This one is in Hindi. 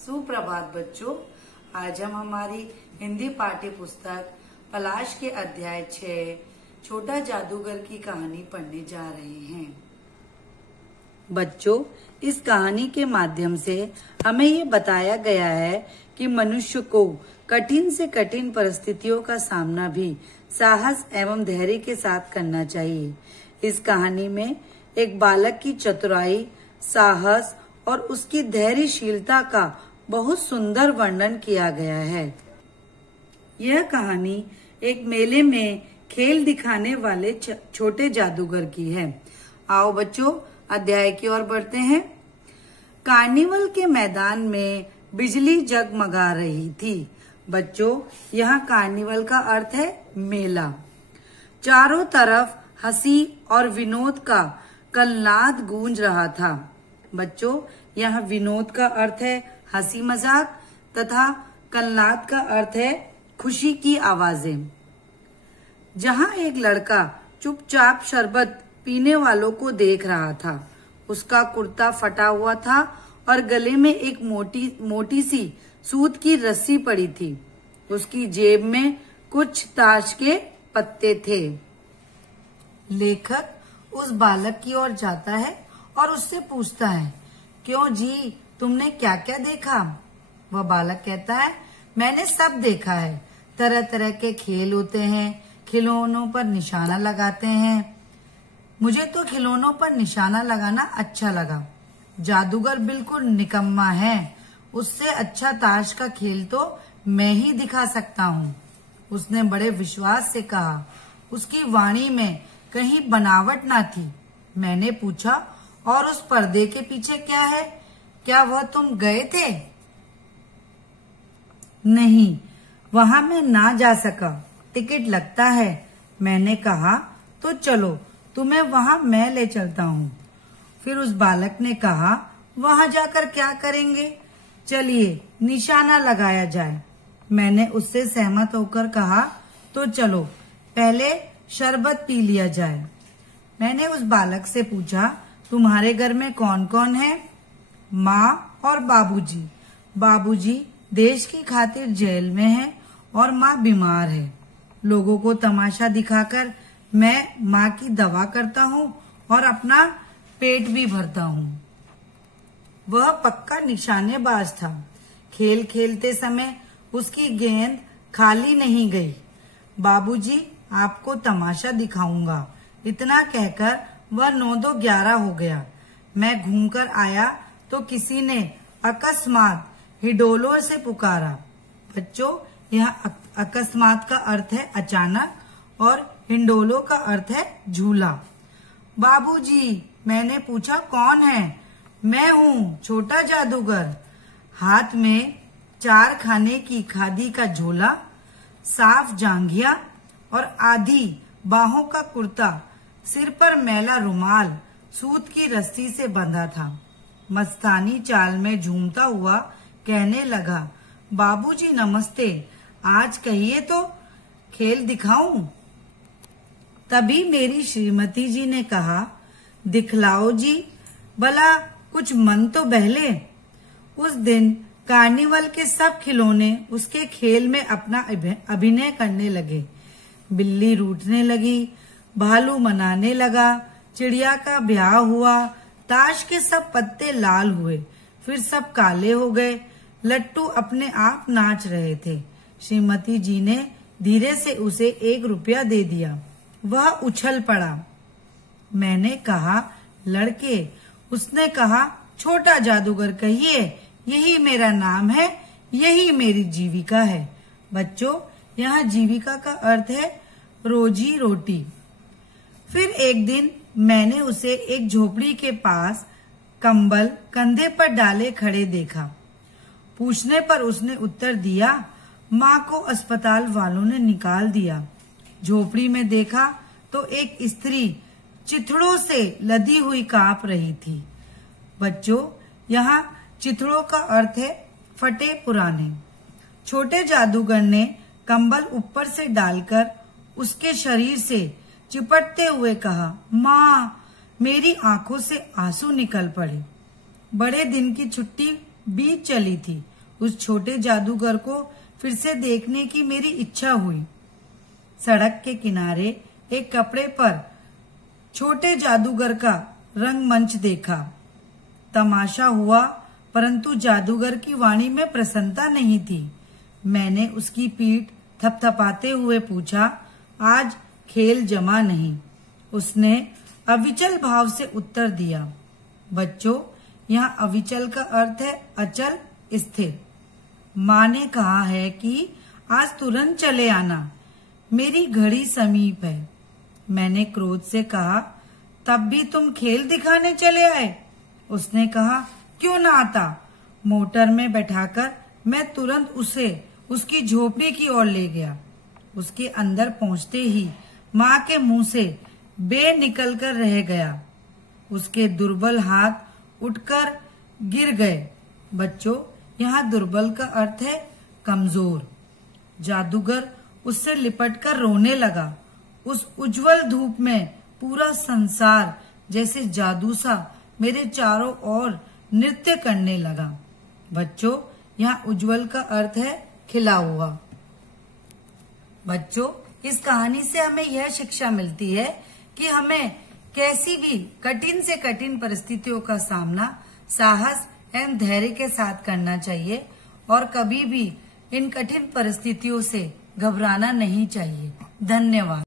सुप्रभात बच्चों। आज हम हमारी हिंदी पाठ्य पुस्तक पलाश के अध्याय 6 छोटा जादूगर की कहानी पढ़ने जा रहे हैं। बच्चों, इस कहानी के माध्यम से हमें ये बताया गया है कि मनुष्य को कठिन से कठिन परिस्थितियों का सामना भी साहस एवं धैर्य के साथ करना चाहिए। इस कहानी में एक बालक की चतुराई, साहस और उसकी धैर्यशीलता का बहुत सुंदर वर्णन किया गया है। यह कहानी एक मेले में खेल दिखाने वाले छोटे जादूगर की है। आओ बच्चों, अध्याय की ओर बढ़ते हैं। कार्निवल के मैदान में बिजली जगमगा रही थी। बच्चों, यहाँ कार्निवल का अर्थ है मेला। चारों तरफ हंसी और विनोद का कलनाद गूंज रहा था। बच्चों, यहाँ विनोद का अर्थ है हंसी मजाक तथा कलनाद का अर्थ है खुशी की आवाजें। जहाँ एक लड़का चुपचाप शरबत पीने वालों को देख रहा था। उसका कुर्ता फटा हुआ था और गले में एक मोटी सी सूत की रस्सी पड़ी थी। उसकी जेब में कुछ ताश के पत्ते थे। लेखक उस बालक की ओर जाता है और उससे पूछता है, क्यों जी, तुमने क्या क्या देखा? वह बालक कहता है, मैंने सब देखा है। तरह तरह के खेल होते हैं, खिलौनों पर निशाना लगाते हैं। मुझे तो खिलौनों पर निशाना लगाना अच्छा लगा। जादूगर बिल्कुल निकम्मा है। उससे अच्छा ताश का खेल तो मैं ही दिखा सकता हूँ। उसने बड़े विश्वास से कहा। उसकी वाणी में कहीं बनावट ना थी। मैंने पूछा, और उस पर्दे के पीछे क्या है? क्या वह तुम गए थे? नहीं, वहां मैं ना जा सका। टिकट लगता है। मैंने कहा, तो चलो, तुम्हें वहां मैं ले चलता हूँ। फिर उस बालक ने कहा, वहां जाकर क्या करेंगे? चलिए, निशाना लगाया जाए। मैंने उससे सहमत होकर कहा, तो चलो, पहले शरबत पी लिया जाए। मैंने उस बालक से पूछा, तुम्हारे घर में कौन कौन है? माँ और बाबूजी। बाबूजी देश की खातिर जेल में है और माँ बीमार है। लोगों को तमाशा दिखाकर मैं माँ की दवा करता हूँ और अपना पेट भी भरता हूँ। वह पक्का निशानेबाज था। खेल खेलते समय उसकी गेंद खाली नहीं गई। बाबूजी, आपको तमाशा दिखाऊंगा। इतना कहकर वह 9-2-11 हो गया। मैं घूमकर आया तो किसी ने अकस्मात हिडोलों से पुकारा। बच्चों, यहाँ अकस्मात का अर्थ है अचानक और हिंडोलो का अर्थ है झूला। बाबूजी, मैंने पूछा, कौन है? मैं हूँ, छोटा जादूगर। हाथ में 4 खाने की खादी का झोला, साफ जांघिया और आधी बाहों का कुर्ता, सिर पर मैला रुमाल सूत की रस्सी से बंधा था। मस्तानी चाल में झूमता हुआ कहने लगा, बाबूजी नमस्ते, आज कहिए तो खेल दिखाऊं? तभी मेरी श्रीमती जी ने कहा, दिखलाओ जी, भला कुछ मन तो बहले। उस दिन कार्निवल के सब खिलौने उसके खेल में अपना अभिनय करने लगे। बिल्ली रूठने लगी, भालू मनाने लगा, चिड़िया का ब्याह हुआ, ताश के सब पत्ते लाल हुए, फिर सब काले हो गए। लट्टू अपने आप नाच रहे थे। श्रीमती जी ने धीरे से उसे 1 रुपया दे दिया। वह उछल पड़ा। मैंने कहा, लड़के। उसने कहा, छोटा जादूगर कहिए, यही मेरा नाम है, यही मेरी जीविका है। बच्चों, यहाँ जीविका का अर्थ है रोजी रोटी। फिर एक दिन मैंने उसे एक झोपड़ी के पास कंबल कंधे पर डाले खड़े देखा। पूछने पर उसने उत्तर दिया, माँ को अस्पताल वालों ने निकाल दिया। झोपड़ी में देखा तो एक स्त्री चिथड़ों से लदी हुई कांप रही थी। बच्चों, यहाँ चिथड़ों का अर्थ है फटे पुराने। छोटे जादूगर ने कंबल ऊपर से डालकर उसके शरीर से चिपटते हुए कहा, माँ, मेरी आंखों से आंसू निकल पड़े। बड़े दिन की छुट्टी बीत चली थी। उस छोटे जादूगर को फिर से देखने की मेरी इच्छा हुई। सड़क के किनारे एक कपड़े पर छोटे जादूगर का रंगमंच देखा। तमाशा हुआ, परंतु जादूगर की वाणी में प्रसन्नता नहीं थी। मैंने उसकी पीठ थपथपाते हुए पूछा, आज खेल जमा नहीं? उसने अविचल भाव से उत्तर दिया। बच्चों, यहाँ अविचल का अर्थ है अचल, स्थिर। माँ ने कहा है कि आज तुरंत चले आना, मेरी घड़ी समीप है। मैंने क्रोध से कहा, तब भी तुम खेल दिखाने चले आए? उसने कहा, क्यों ना आता। मोटर में बैठाकर मैं तुरंत उसे उसकी झोपड़ी की ओर ले गया। उसके अंदर पहुंचते ही माँ के मुंह से बे निकल कर रह गया। उसके दुर्बल हाथ उठकर गिर गए। बच्चों, यहाँ दुर्बल का अर्थ है कमजोर। जादूगर उससे लिपटकर रोने लगा। उस उज्जवल धूप में पूरा संसार जैसे जादू सा मेरे चारों ओर नृत्य करने लगा। बच्चों, यहाँ उज्जवल का अर्थ है खिला हुआ। बच्चों, इस कहानी से हमें यह शिक्षा मिलती है कि हमें कैसी भी कठिन से कठिन परिस्थितियों का सामना साहस एवं धैर्य के साथ करना चाहिए और कभी भी इन कठिन परिस्थितियों से घबराना नहीं चाहिए। धन्यवाद।